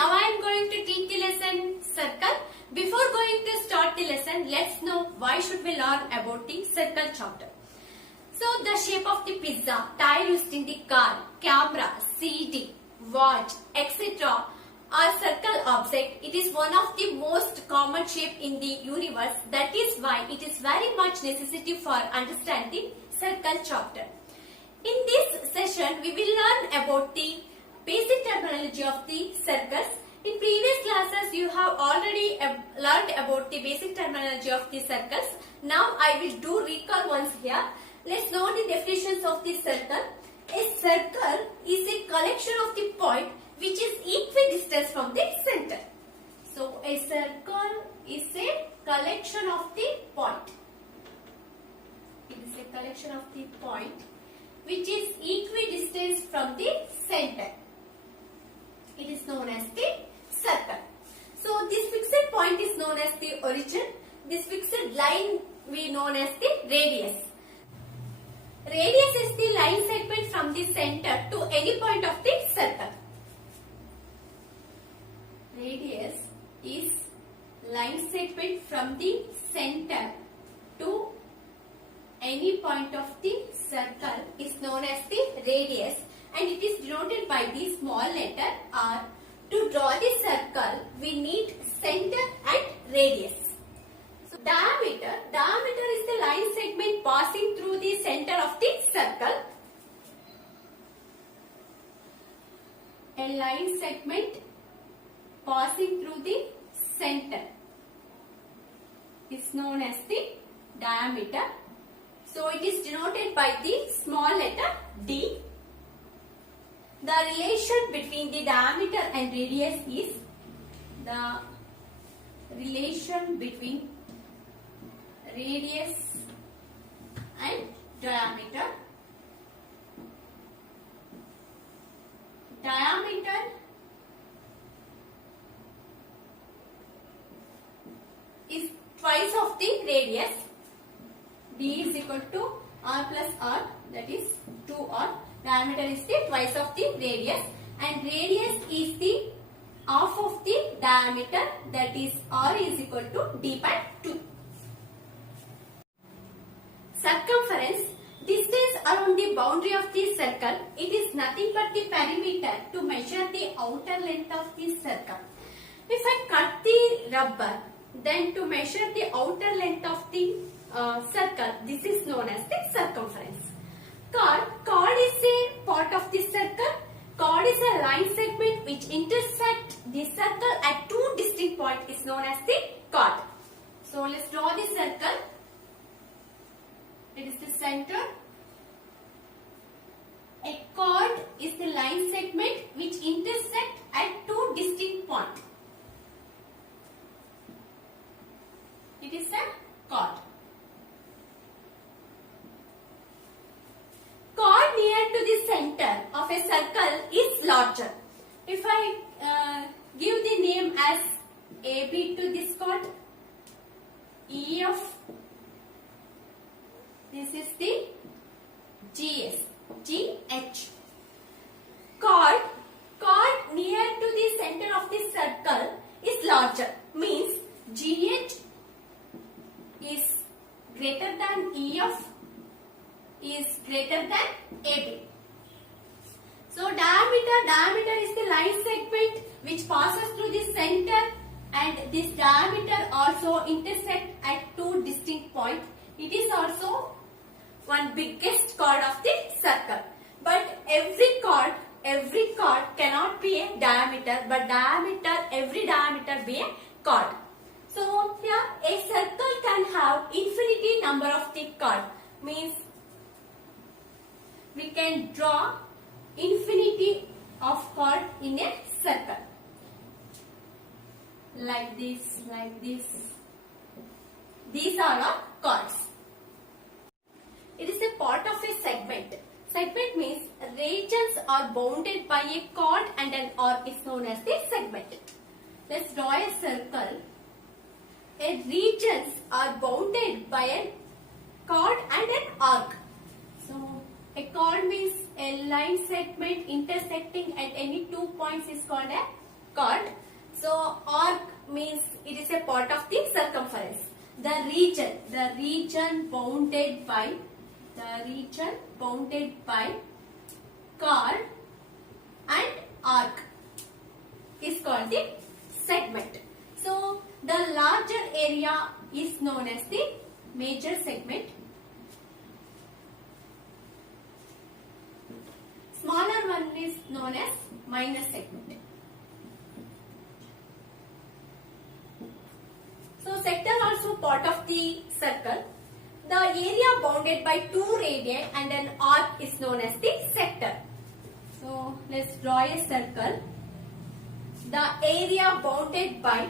now I am going to teach the lesson circle. Before going to start the lesson, let's know why should we learn about the circle chapter. So the shape of the pizza, tire used in the car, camera, CD, watch, etc. are circle object. It is one of the most common shape in the universe. That is why it is very much necessity for understanding circle chapter. In this session, we will learn about the basic terminology of the circles. In previous classes, you have already learned about the basic terminology of the circles. Now, I will do recall once here. Let's know the definitions of the circle. A circle is a collection of the point which is equidistant from the center. So, a circle is a collection of the point. It is a collection of the point which is equidistant from the center. It is known as the circle. So this fixed point is known as the origin. This fixed line we known as the radius. Radius is the line segment from the center to any point of the circle. Radius is line segment from the center to any point of the circle is known as the radius, and it is denoted by the small letter r. To draw the circle, we need center and radius. So diameter is the line segment passing through the center of the circle. A line segment passing through the center is known as the diameter. So it is denoted by the small letter d. The relation between the diameter and radius is the relation between radius and diameter. Diameter is twice of the radius. D is equal to r plus r, that is 2r. Diameter is the twice of the radius, and radius is the half of the diameter, that is r is equal to d by 2. Circumference, distance around the boundary of the circle. It is nothing but the perimeter to measure the outer length of the circle. If I cut the rubber, then to measure the outer length of the circle, this is known as the circumference. Chord is a part of the circle. Chord is a line segment which intersects the circle at two distinct points is known as the chord. So let's draw the circle. It is the center. A chord is the line segment which intersects at two distinct points. It is a chord. Chord near to the center of a circle is larger. If I give the name as AB to this chord, EF, this is the GS, GH. Chord near to the center of the circle is larger, means GH is greater than EF is greater than AB. So diameter is the line segment which passes through the center, and this diameter also intersect at two distinct points. It is also one biggest chord of the circle. But every chord cannot be a diameter, but every diameter be a chord. So here a circle can have infinity number of the chord, means we can draw infinity of chord in a circle. Like this, like this. These are our chords. It is a part of a segment. Segment means regions are bounded by a chord and an arc is known as the segment. Let's draw a circle. Regions are bounded by a chord and an arc. So a chord means a line segment intersecting at any 2 points is called a chord. So arc means it is a part of the circumference. The region bounded by chord and arc is called the segment. So the larger area is known as the major segment. Smaller one is known as minor segment. So sector also part of the circle. The area bounded by two radii and an arc is known as the sector. So let's draw a circle. The area bounded by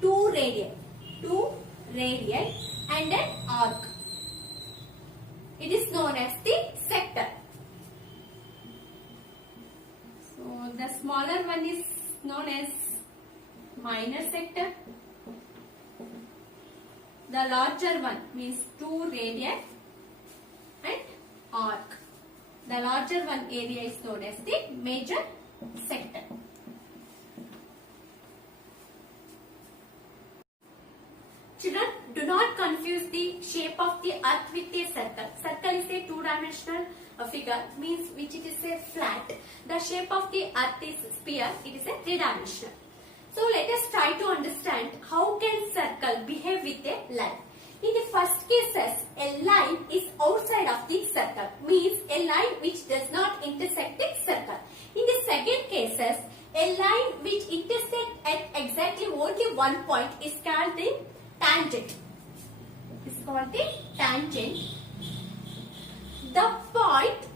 two radii and an arc. It is known as the sector. So the smaller one is known as minor sector. The larger one means two radii and arc. The larger one area is known as the major sector. Children, do not confuse the shape of the earth with a circle. Circle is a two-dimensional figure, means which it is a flat. The shape of the earth is sphere, it is a three-dimensional. So let us try to understand how can circle behave with a line. In the first cases, a line is outside of the circle, means a line which does not intersect the circle. In the second cases, a line which intersects at exactly only one point is called the tangent. Is called the tangent. The point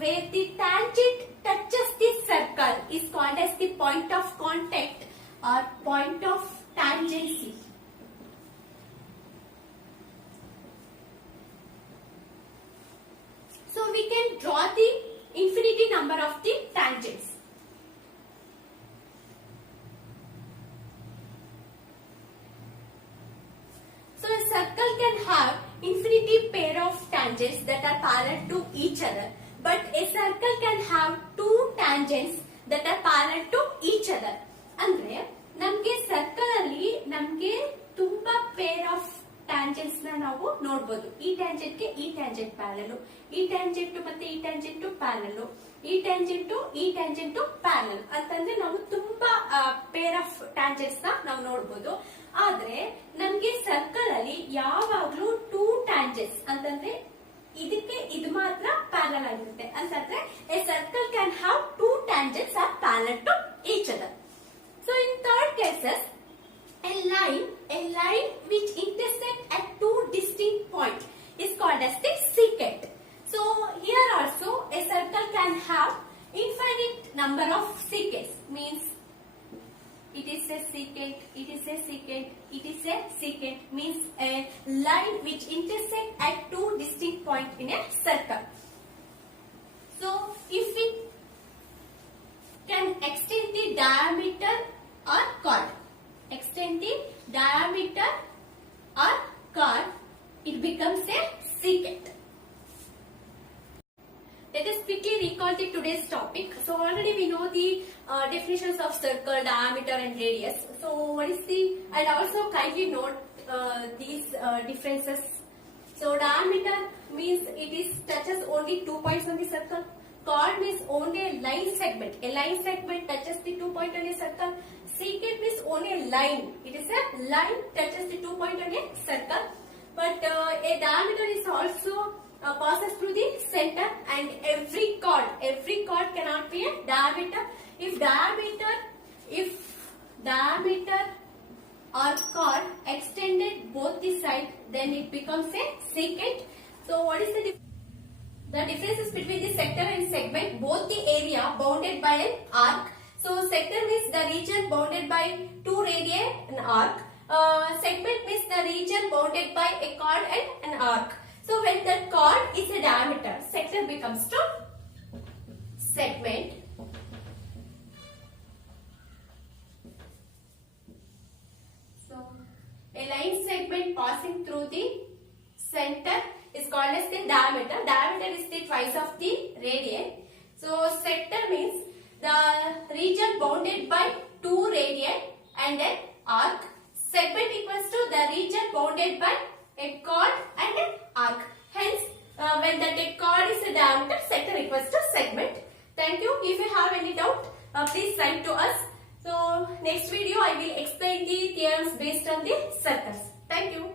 where the tangent touches the circle is called as the point of contact or point of tangency. So we can draw the infinity number of the tangents. So a circle can have infinity pair of tangents that are parallel to each other. But a circle can have two tangents that are parallel to each other. ಅಂದ್ರೆ ನಮಗೆ circle ಅಲ್ಲಿ ನಮಗೆ ತುಂಬಾ pair of tangents ನಾವು ನೋಡಬಹುದು. ಈ tangent ಗೆ ಈ ಟ್ಯಾಂಜೆಂಟ್ ಪ್ಯಾರಲಲ್, ಈ ಟ್ಯಾಂಜೆಂಟ್ ಮತ್ತೆ ಈ ಟ್ಯಾಂಜೆಂಟ್ ಪ್ಯಾರಲಲ್, ಈ ಟ್ಯಾಂಜೆಂಟ್ ಪ್ಯಾರಲಲ್ ಅಂತಂದ್ರೆ ನಾವು ತುಂಬಾ ಪೇರ್ ಆಫ್ ಟ್ಯಾಂಜೆಂಟ್ಸ್ ನಾವು ನೋಡಬಹುದು. ಆದ್ರೆ ನಮ್ಗೆ ಸರ್ಕಲ್ ಅಲ್ಲಿ ಯಾವಾಗ್ಲೂ ಟೂ ಟ್ಯಾಂಜೆಂಟ್ಸ್ ಅಂತಂದ್ರೆ ಇದಕ್ಕೆ ಇದು ಮಾತ್ರ ಪ್ಯಾರಲಲ್ ಆಗಿರುತ್ತೆ ಅಂತಂದ್ರೆ a circle can have two tangents are parallel to each other. So in third cases, a line which intersect at two distinct points is called as the secant. So here also a circle can have infinite number of secants, means it is a secant means a line which intersect at two distinct points in a circle. So if we can extend the diameter or chord, it becomes a secant. Let us quickly recall the today's topic. So already we know the definitions of circle, diameter and radius. So what is the, and also kindly note these differences. So diameter means it is touches only 2 points on the circle. Chord means only a line segment. A line segment touches the 2 points on a circle. Secant means only a line. It is a line touches the 2 points on a circle. But a diameter is also passes through the center, and every chord cannot be a diameter. If diameter or chord extended both the side, then it becomes a secant. So what is the differences between the sector and segment? Both the area bounded by an arc. So sector means the region bounded by two radii and arc. Segment means the region bounded by a chord and an arc. So when the chord is a diameter, sector becomes to segment. So a line segment passing through the center is called as the diameter. Diameter is the twice of the radii. So sector means the region bounded by two radii and an arc. Segment equals to the region bounded by a chord and an arc. Hence, when the chord is a diameter, sector equals to segment. Thank you. If you have any doubt, please write to us. So, next video I will explain the theorems based on the circles. Thank you.